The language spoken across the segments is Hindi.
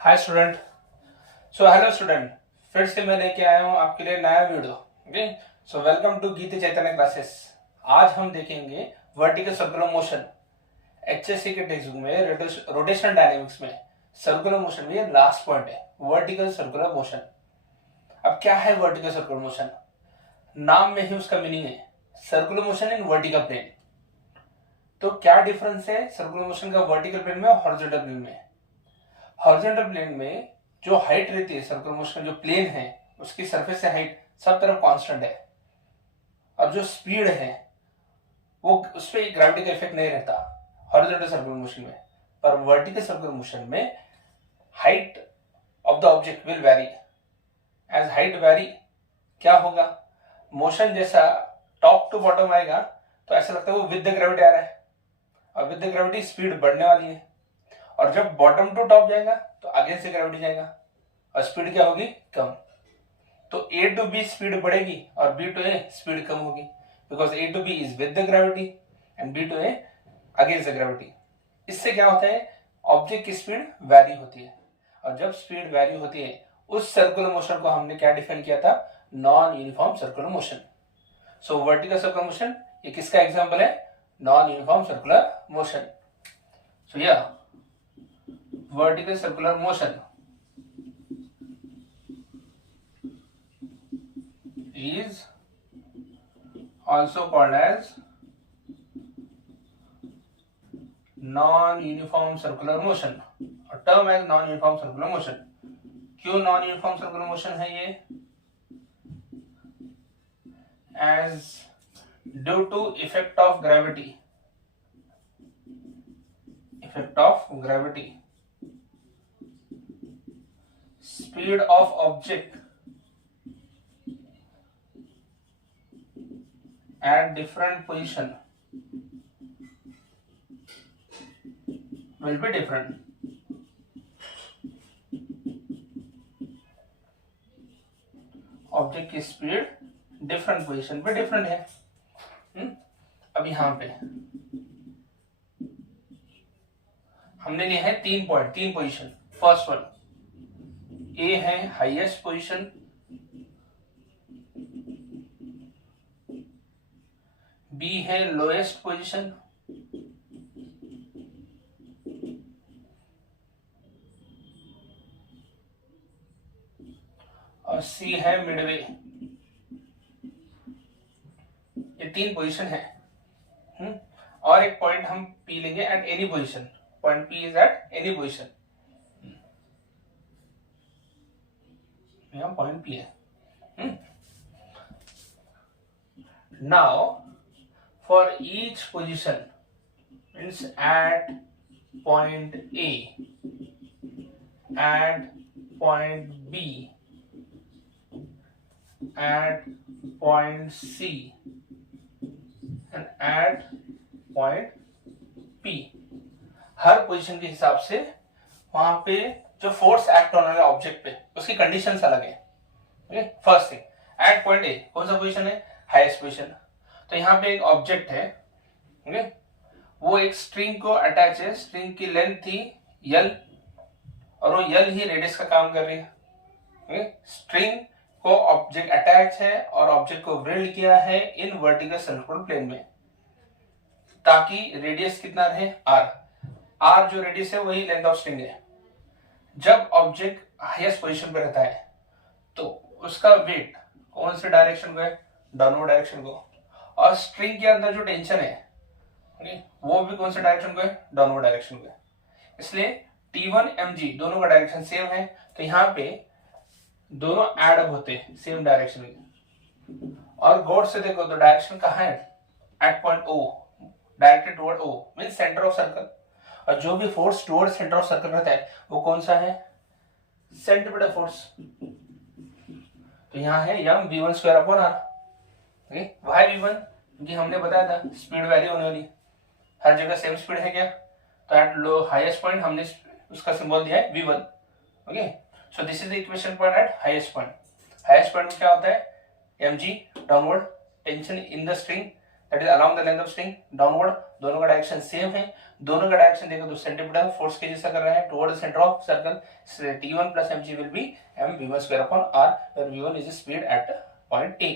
Hi student. हेलो स्टूडेंट, फिर से मैं लेके आया हूँ आपके लिए नया वीडियो। ओके, वेलकम टू गीत चैतन्य क्लासेस। आज हम देखेंगे वर्टिकल सर्कुलर मोशन। एचएससी के टेक्स्ट बुक में रोटेशनल डायनेमिक्स में सर्कुलर मोशन में ये लास्ट पॉइंट है, वर्टिकल सर्कुलर मोशन। अब क्या है वर्टिकल सर्कुलर मोशन? नाम में ही उसका मीनिंग है, circular motion in vertical plane. तो क्या डिफरेंस है सर्कुलर मोशन का वर्टिकल प्लेन में और हॉरिजॉन्टल प्लेन में? हॉरिजॉन्टल प्लेन में जो हाइट रहती है सर्कुलर मोशन जो प्लेन है उसकी सरफेस से हाइट सब तरफ कांस्टेंट है। अब जो स्पीड है वो उस पर ग्रेविटी का इफेक्ट नहीं रहता हॉरिजॉन्टल सर्कुलर मोशन में। पर वर्टिकल सर्कुलर मोशन में height of the object will vary. As height vary क्या होगा, मोशन जैसा टॉप टू बॉटम आएगा तो ऐसा लगता है वो विद द ग्रेविटी आ रहा है, और विद द ग्रेविटी स्पीड बढ़ने वाली है। और जब बॉटम टू टॉप जाएगा तो अगेंस्ट द ग्रेविटी जाएगा और स्पीड क्या होगी, कम। तो ए टू बी स्पीड बढ़ेगी और बी टू ए स्पीड कम होगी, because A to B is with the gravity and B to A against the gravity. इससे क्या होता है, ऑब्जेक्ट की स्पीड वैरी होती है, और जब स्पीड वैरी होती है उस सर्कुलर मोशन को हमने क्या डिफाइन किया था, नॉन यूनिफॉर्म सर्कुलर मोशन। सो वर्टिकल सर्कुलर मोशन ये किसका एग्जांपल है, नॉन यूनिफॉर्म सर्कुलर मोशन। सो या vertical circular motion is also called as non-uniform circular motion, और term as non-uniform circular motion। क्यों non-uniform circular motion है ये? as due to effect of gravity speed of object at different position will be different। Object की स्पीड डिफरेंट पोजीशन पे डिफरेंट है। अब यहां पे हमने लिया है 3 पॉइंट, 3 पोजीशन। फर्स्ट वन, ए है हाईएस्ट पोजीशन, बी है लोएस्ट पोजीशन, और सी है मिडवे। ये 3 पोजीशन है। और एक पॉइंट हम पी लेंगे at any position. Point P is at any position. यहाँ पॉइंट पी है। Now for each position means at point A, at point B, at point C and at point P, हर पोजीशन के हिसाब से वहां पे जो फोर्स एक्ट होने वाला ऑब्जेक्ट पे उसकी कंडीशंस अलग है। First thing, at point A कौन सा पोजीशन है, हाईएस्ट पोजीशन। तो यहाँ पे एक ऑब्जेक्ट है, ओके, वो एक स्ट्रिंग को अटैच है, स्ट्रिंग की लेंथ थी यल, और वो यल ही रेडियस का काम कर रही है। स्ट्रिंग को ऑब्जेक्ट अटैच है और ऑब्जेक्ट को वेल्ड किया है इन वर्टिकल सर्कुलर प्लेन में, ताकि रेडियस कितना रहे, आर जो रेडियस है वही लेंथ ऑफ स्ट्रिंग है। जब ऑब्जेक्ट हाईएस्ट पोजीशन पे रहता है तो उसका वेट कौन से डायरेक्शन को है, डाउनवर्ड डायरेक्शन को, और स्ट्रिंग के अंदर जो टेंशन है वो भी कौन से डायरेक्शन को है, डाउनवर्ड डायरेक्शन को है। इसलिए T1 mg दोनों का डायरेक्शन सेम है, तो यहाँ पे दोनों एड अप होते हैं सेम डायरेक्शन में। और गौर से देखो तो डायरेक्शन कहाँ है, at point O, directed toward O means centre of circle. और जो भी force toward centre of circle रहता है वो कौन सा है, सेंट्रीपिटल फोर्स। तो यहाँ है M v1 square upon r। Why v1, क्योंकि हमने बताया था स्पीड वैरी होने वाली, हर जगह सेम स्पीड है क्या, तो एट लो हाईएस्ट पॉइंट हमने उसका सिंबल दिया है v1। Okay, so this is the equation point eight highest point. Highest point में क्या होता है, mg downward tension in the string that is along the length of string downward, दोनों का डायरेक्शन सेम है, दोनों का डायरेक्शन देखो तो सेंटीमीटर फोर्स के जैसा कर रहे हैं toward the centre of circle, T1 plus mg will be mv1 square upon r, where v1 is the speed at point A.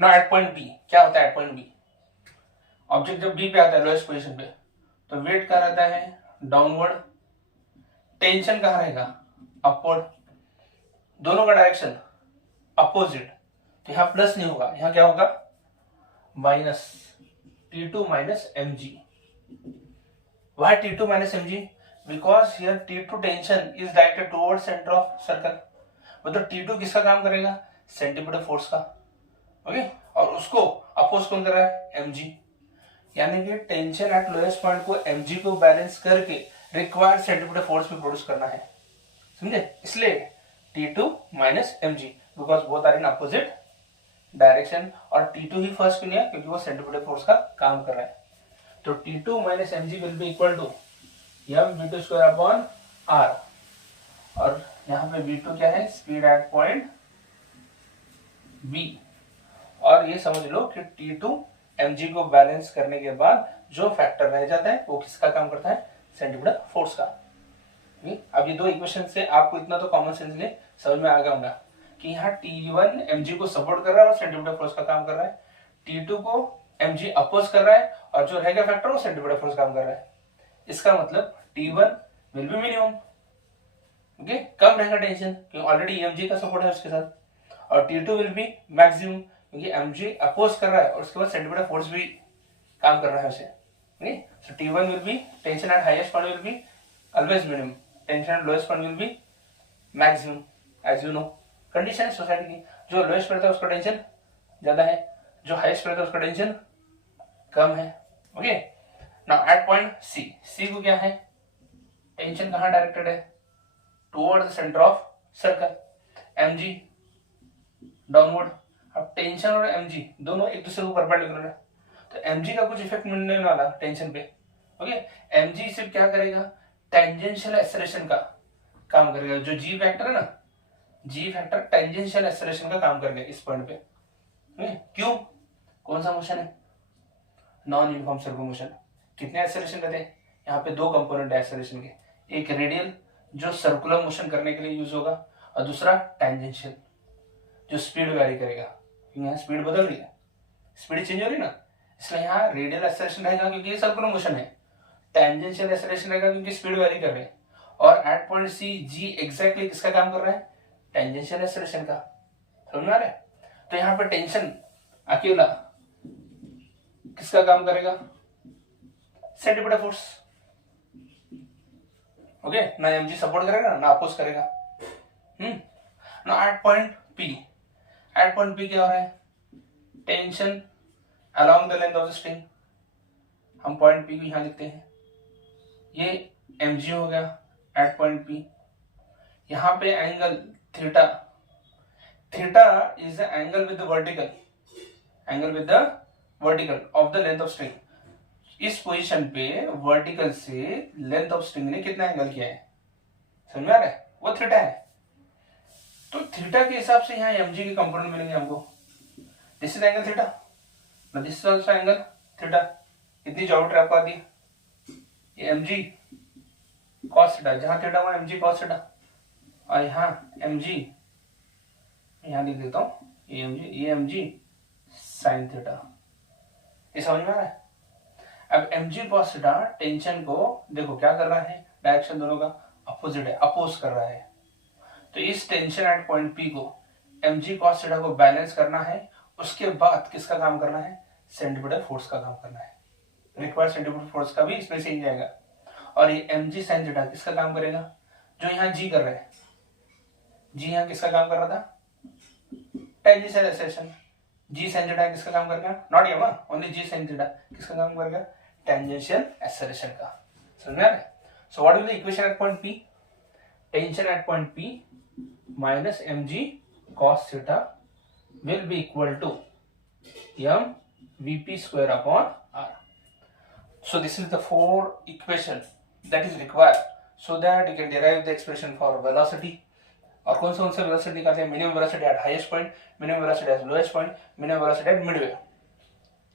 Now at point B क्या होता है? at point B ऑब्जेक्ट जब B पे आता है लोएस्ट पोजीशन पे तो वेट कहाँ रहता है? डाउनवर्ड। टेंशन कहाँ रहेगा? अपवर्ड। दोनों का डायरेक्शन अपोजिट, तो यहाँ प्लस नहीं होगा, यहाँ क्या होगा? Minus T2 minus mg. Why T2 minus mg? Because here T2 tension is directed towards center of circle. मतलब T2 किसका काम करेगा? सेंटीमीटर फोर्स का, ओके, और उसको अपोज कौन कर रहा है? mg। यानी कि टेंशन एट लोएस्ट पॉइंट को mg को बैलेंस करके रिक्वायर्ड सेंटीमीटर फोर्स भी प्रोड्यूस करना है, समझे? इसलिए T2 minus mg because both are in opposite direction, और T2 ही फर्स्ट क्यों लिया? क्योंकि वो सेंटीमीटर फोर्स का काम कर रहा है। तो T2 minus mg will be equal to mv2 square upon r, और यहाँ पे v2 क्या है? Speed at point B। और ये समझ लो कि T2 mg को बैलेंस करने के बाद जो फैक्टर रह जाता है वो किसका काम करता है? सेंटीमीटर फोर्स का। अब ये दो इक्वेशन से आपको इतना तो कॉमन सेंस ले समझ में आ गया होगा कि यहाँ T1 mg को सपोर्ट कर रहा है और सेंटीमीटर फोर्स का काम कर रहा है, T2 को mg अपोज कर रहा है और जो रहेगा फैक्टर वो सेंटीमीटर फोर्स काम कर रहा है। इसका मतलब T1 will be minimum, okay, कम रहेगा टेंशन क्योंकि ऑलरेडी mg का सपोर्ट है उसके साथ, और T2 विल बी मैक्सिमम क्योंकि mg अपोज कर रहा है और उसके बाद सेंटीमीटर फोर्स भी काम कर रहा है उसे, okay. So T1 will be tension at highest point will be always minimum, tension at lowest point will be maximum, as you know condition है सोसाइटी की, जो लोएस्ट पर रहता है उसका टेंशन ज्यादा है, जो हाईएस्ट पर रहता है उसका टेंशन कम है, okay. Now at point C, C को क्या है? टेंशन कहाँ डायरेक्टेड है? Toward the centre of circle, mg downward. अब टेंशन और mg दोनों एक दूसरे को परपेंडिकुलर है, तो mg का कुछ इफेक्ट मिलने वाला टेंशन पे, ओके। mg सिर्फ क्या करेगा? टेंजेंशियल एक्सेलरेशन का काम करेगा, जो g फैक्टर है ना, जी फैक्टर टेंजेंशियल एक्सेलरेशन का काम करेगा इस पॉइंट पे, क्यों? कौन सा मोशन है? Non uniform circular motion. कितने एक्सेलरेशन रहते हैं? यहाँ पे दो कंपोनेंट है एक्सेलरेशन के, एक रेडियल जो सर्कुलर मोशन करने के लिए यूज होगा, और दूसरा टेंजेंशियल जो स्पीड वेरी करेगा, यहाँ स्पीड बदल रही है, स्पीड चेंज हो रही है ना, इसलिए यहाँ रेडियल एक्सेलरेशन रहेगा क्योंकि ये सर्कुलर मोशन है, टेंजेंशियल एक्सेलरेशन रहेगा क्योंकि स्पीड वेरी कर रहे हैं, और एट पॉइंट सी जी एग्जैक्टली किसका काम कर रहा है? टेंजेंशियल एक्सेलरेशन का, समझ में आ रहा है? तो यहाँ पे टेंशन अकेला किसका काम करेगा? Centimetre force, okay. ना mg सपोर्ट करेगा ना अपोज करेगा। ना at point P, at point P क्या हो रहा है? Tension along the length of the string, हम पॉइंट P को यहां लिखते हैं, ये mg हो गया एट पॉइंट P। यहां पे angle theta, theta is the angle with the vertical, angle with the vertical of the length of string. इस पोजीशन पे वर्टिकल से लेंथ ऑफ स्ट्रिंग ने कितना एंगल किया है? समझ में आ रहा है? वो थीटा है। तो थीटा के हिसाब से यहाँ mg के कंपोनेंट मिलेंगे हमको। This is angle theta, this is also angle theta. इतनी ज्योमेट्री आपको आती है। ये mg cos थीटा, जहां थीटा हुआ mg cos थीटा, और यहाँ mg, यहाँ लिख देता हूं ये mg sin थीटा। ये समझ में आ रहा है? अब mg cos थीटा टेंशन को देखो क्या कर रहा है? डायरेक्शन दोनों का अपोजिट है, अपोज कर रहा है। तो इस टेंशन एट पॉइंट P को mg cos थीटा को बैलेंस करना है, उसके बाद किसका काम करना है? सेंटीमीटर फोर्स का काम करना है। रिक्वायर्ड सेंटीमीटर फोर्स का भी इसमें से ही जाएगा। और ये mg sin थीटा किसका काम करेगा? जो यहाँ g कर रहा है, g यहाँ किसका काम कर रहा था? Tangential acceleration. g sin theta किसका काम करेगा? नॉट ये ओनली g sin थीटा किसका काम करेगा? टेंजेंशियल एक्सेलरेशन का। समझ में आ रहा है? So what will the equation at point P? Tension at point P minus mg cos theta will be equal to m vp square upon r. So this is the four equation that is required so that you can derive the expression for velocity. और कौन सा वेलोसिटी निकालते हैं? Minimum velocity at highest point, minimum velocity at lowest point, minimum velocity at midway.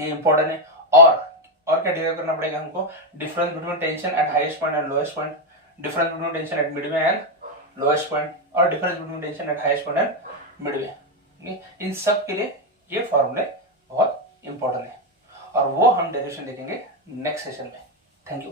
ये इंपॉर्टेंट है। और क्या डिराइव करना पड़ेगा हमको, difference between tension at highest point and lowest point, difference between tension at midway and lowest point, और difference between tension at highest point and midway. इन सब के लिए ये फॉर्मूले बहुत इंपॉर्टेंट है और वो हम डेरिवेशन देखेंगे नेक्स्ट सेशन में। Thank you.